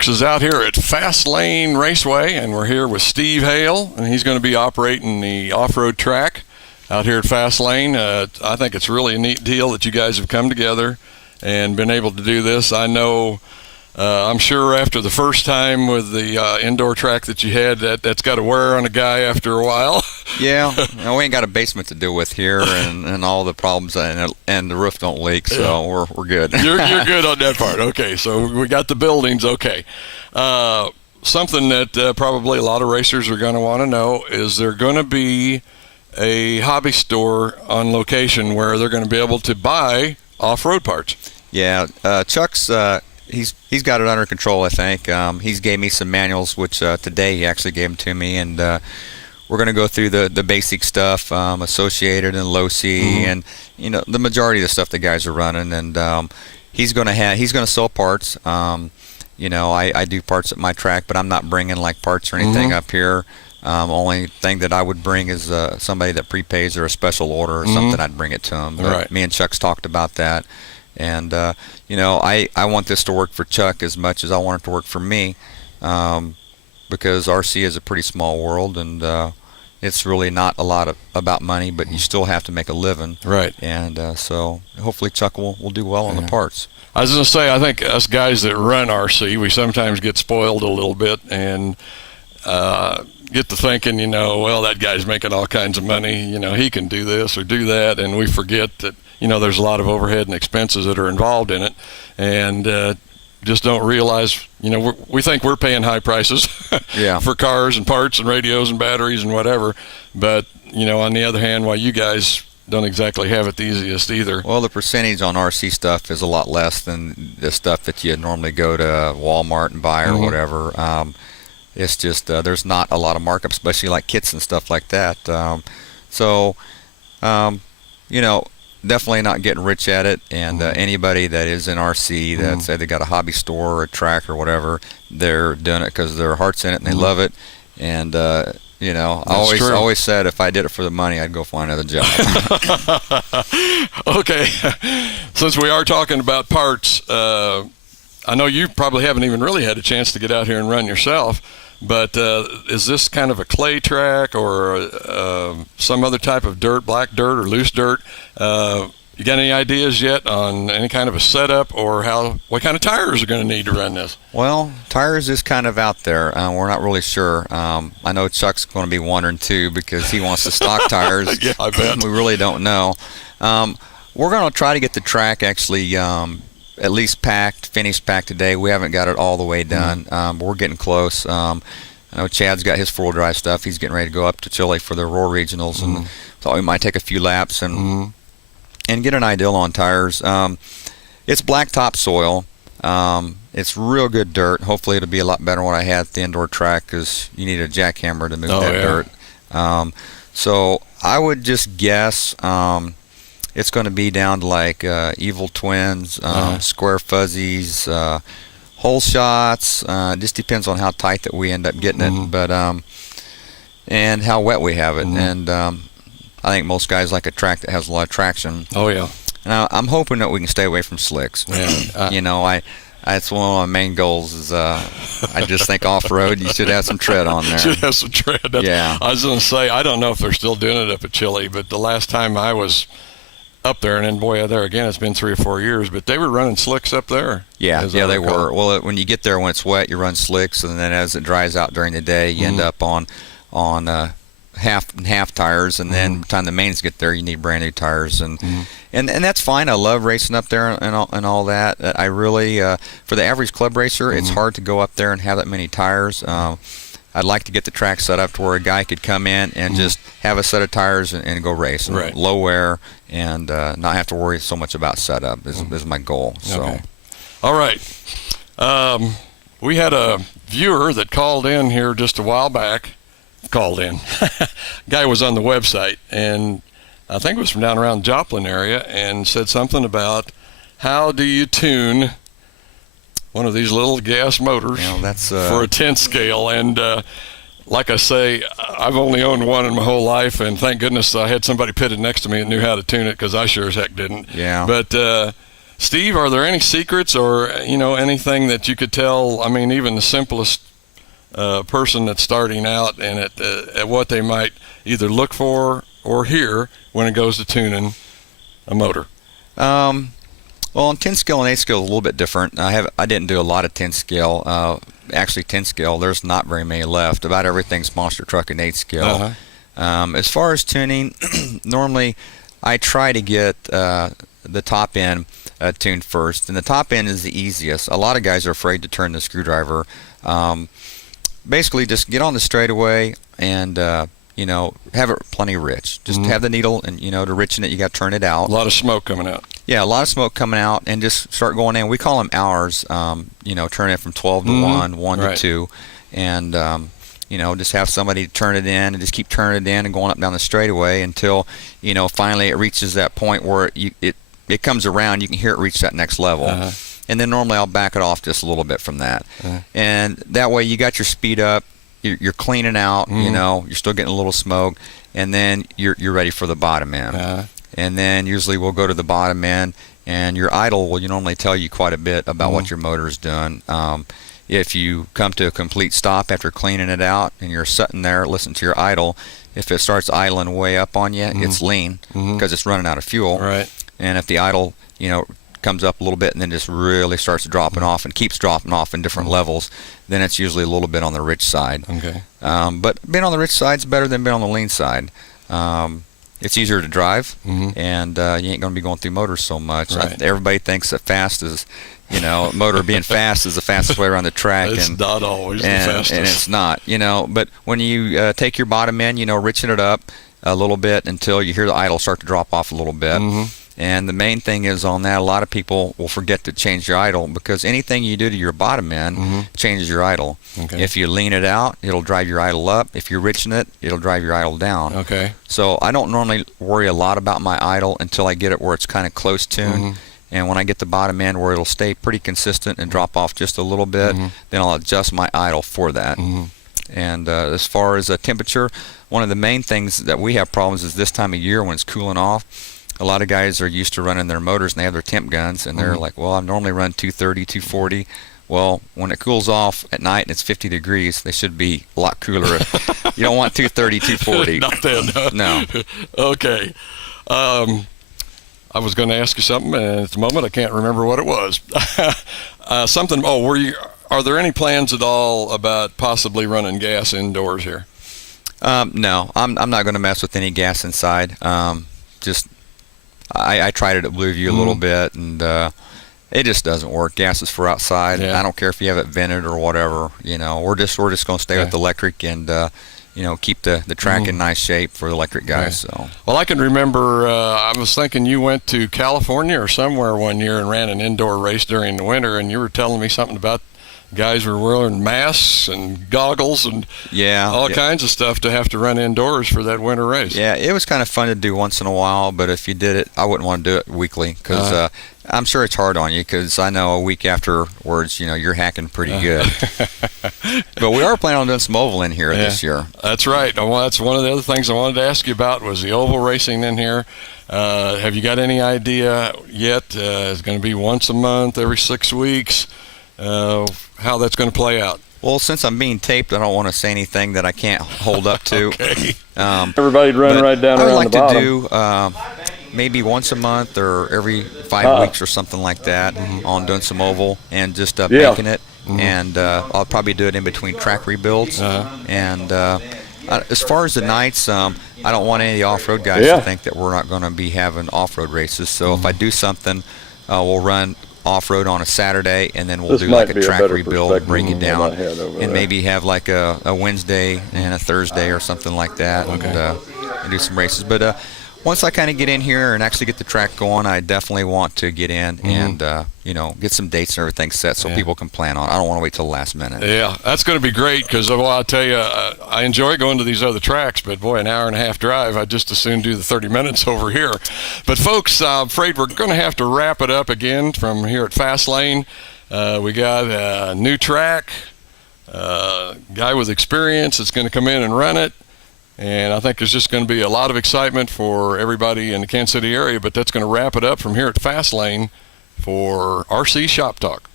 Works is out here at Fast Lane Raceway, and we're here with Steve Hale, and he's going to be operating the off-road track out here at Fast Lane. I think it's really a neat deal that you guys have come together and been able to do this. I know, I'm sure after the first time with the indoor track that you had, that's got to wear on a guy after a while. Yeah, we ain't got a basement to deal with here, and all the problems, and the roof don't leak, so we're good. You're good on that part. Okay, so we got the buildings. Okay. Something that probably a lot of racers are going to want to know is there going to be a hobby store on location where they're going to be able to buy off-road parts. Yeah, Chuck's he's got it under control, I think. He's gave me some manuals, which today he actually gave them to me, and we're going to go through the basic stuff, associated and low-C, and the majority of the stuff the guys are running, and he's going to sell parts. I do parts at my track, but I'm not bringing like parts or anything up here. Only thing that I would bring is somebody that prepays or a special order or something. I'd bring it to them. Right. Me and Chuck's talked about that, and I want this to work for Chuck as much as I want it to work for me, because RC is a pretty small world, and it's really not a lot about money, but you still have to make a living. Right. And so hopefully Chuck will do well on the parts. I was going to say, I think us guys that run RC, we sometimes get spoiled a little bit and get to thinking, well, that guy's making all kinds of money. He can do this or do that, and we forget that, there's a lot of overhead and expenses that are involved in it, and just don't realize, we think we're paying high prices for cars and parts and radios and batteries and whatever, but, on the other hand, while you guys don't exactly have it the easiest either. Well, the percentage on RC stuff is a lot less than the stuff that you normally go to Walmart and buy or whatever. It's just there's not a lot of markup, especially like kits and stuff like that. Definitely not getting rich at it. And anybody that is in RC that say they got a hobby store or a track or whatever, they're doing it because their heart's in it and they love it. And I always said if I did it for the money, I'd go find another job. Okay, since we are talking about parts, I know you probably haven't even really had a chance to get out here and run yourself, but is this kind of a clay track or some other type of dirt, black dirt or loose dirt? You got any ideas yet on any kind of a setup or what kind of tires are going to need to run this? Well, tires is kind of out there. We're not really sure. I know Chuck's going to be wondering too because he wants the stock tires. Yeah, I bet. We really don't know. We're going to try to get the track actually at least finished packed today. We haven't got it all the way done, but we're getting close. I know Chad's got his four-wheel drive stuff. He's getting ready to go up to Chile for the Roar Regionals, and thought we might take a few laps and get an idea on tires. It's black topsoil. It's real good dirt. Hopefully it'll be a lot better than what I had at the indoor track because you need a jackhammer to move dirt. So I would just guess it's going to be down to like Evil Twins, Square Fuzzies, hole shots. Just depends on how tight that we end up getting it, but and how wet we have it. And I think most guys like a track that has a lot of traction. Oh yeah. Now I'm hoping that we can stay away from slicks. Yeah. That's one of my main goals. Is I just think off-road you should have some tread on there. Should have some tread. Yeah. I was going to say I don't know if they're still doing it up at Chile, but the last time I was up there, and then boy, there again, it's been 3 or 4 years, but they were running slicks up there. Yeah, they were. Well, when you get there when it's wet, you run slicks, and then as it dries out during the day, you end up on half tires, and then by the time the mains get there, you need brand new tires, and that's fine. I love racing up there and all that. I really, for the average club racer, it's hard to go up there and have that many tires. I'd like to get the track set up to where a guy could come in and just have a set of tires and go race. Right. Low wear and not have to worry so much about setup is my goal. So. Okay. All right. We had a viewer that called in here just a while back. Guy was on the website, and I think it was from down around Joplin area, and said something about how do you tune one of these little gas motors for a 10 scale. And like I say, I've only owned one in my whole life, and thank goodness I had somebody pitted next to me that knew how to tune it because I sure as heck didn't. Yeah. But Steve, are there any secrets or anything that you could tell? I mean, even the simplest person that's starting out and at what they might either look for or hear when it goes to tuning a motor. Well, on 10 scale and 8 scale is a little bit different. I didn't do a lot of 10 scale. Actually, 10 scale, there's not very many left. About everything's monster truck and 8 scale. As far as tuning, normally I try to get the top end tuned first, and the top end is the easiest. A lot of guys are afraid to turn the screwdriver. Basically, just get on the straightaway and have it plenty rich. Just have the needle, and to richen it, you got to turn it out. A lot of smoke coming out. Yeah, a lot of smoke coming out, and just start going in. We call them hours. Turn it from 12 to 1 right. to 2, and just have somebody turn it in and just keep turning it in and going up down the straightaway until finally it reaches that point where it comes around. You can hear it reach that next level. And then normally I'll back it off just a little bit from that. And that way you got your speed up, you're cleaning out, you're still getting a little smoke, and then you're ready for the bottom end. And then usually we'll go to the bottom end, and your idle will normally tell you quite a bit about what your motor is doing. If you come to a complete stop after cleaning it out and you're sitting there, listen to your idle, if it starts idling way up on you, it's lean because it's running out of fuel. Right. And if the idle, comes up a little bit and then just really starts dropping off and keeps dropping off in different levels, then it's usually a little bit on the rich side. Okay. But being on the rich side is better than being on the lean side. It's easier to drive, and you ain't going to be going through motors so much. Right. Everybody thinks that fast is, motor being fast is the fastest way around the track. It's not always the fastest. And it's not, But when you take your bottom end, richen it up a little bit until you hear the idle start to drop off a little bit. And the main thing is on that, a lot of people will forget to change your idle because anything you do to your bottom end changes your idle. Okay. If you lean it out, it'll drive your idle up. If you're richen it, it'll drive your idle down. Okay. So I don't normally worry a lot about my idle until I get it where it's kind of close tuned. And when I get the bottom end where it'll stay pretty consistent and drop off just a little bit, then I'll adjust my idle for that. And as far as temperature, one of the main things that we have problems is this time of year when it's cooling off. A lot of guys are used to running their motors and they have their temp guns and they're like, well, I normally run 230, 240. Well, when it cools off at night and it's 50 degrees, they should be a lot cooler. You don't want 230, 240. Not then. No. Okay. I was going to ask you something, and at the moment I can't remember what it was. Something. Oh, are there any plans at all about possibly running gas indoors here? No, I'm not going to mess with any gas inside. I tried it at Blueview a little bit, and it just doesn't work. Gas is for outside. Yeah. I don't care if you have it vented or whatever. We're just going to stay with electric and keep the track in nice shape for the electric guys. Right. So. Well, I can remember. I was thinking you went to California or somewhere one year and ran an indoor race during the winter, and you were telling me something about guys were wearing masks and goggles and all kinds of stuff to have to run indoors for that winter race. Yeah, it was kind of fun to do once in a while, but if you did it, I wouldn't want to do it weekly because I'm sure it's hard on you because I know a week afterwards, you're hacking pretty good. But we are planning on doing some oval in here this year. That's right. Well, that's one of the other things I wanted to ask you about was the oval racing in here. Have you got any idea yet? It's going to be once a month, every 6 weeks. How that's going to play out? Well, since I'm being taped, I don't want to say anything that I can't hold up to. Okay. Everybody's running right down around the bottom. I would like to do maybe once a month or every 5 weeks or something like that on doing some oval and just making it. And I'll probably do it in between track rebuilds. And as far as the nights, I don't want any of the off-road guys to think that we're not going to be having off-road races. So if I do something, we'll run off-road on a Saturday, and then we'll do like a track rebuild and bring it down, and maybe have like a Wednesday and a Thursday or something like that, and do some races. But once I kind of get in here and actually get the track going, I definitely want to get in and get some dates and everything set so people can plan on. I don't want to wait till the last minute. Yeah, that's going to be great because, I'll tell you, I enjoy going to these other tracks, but boy, an hour and a half drive, I'd just as soon do the 30 minutes over here. But folks, I'm afraid we're going to have to wrap it up again from here at Fastlane. We got a new track, guy with experience that's going to come in and run it. And I think there's just going to be a lot of excitement for everybody in the Kansas City area, but that's going to wrap it up from here at Fastlane. for RC Shop Talk.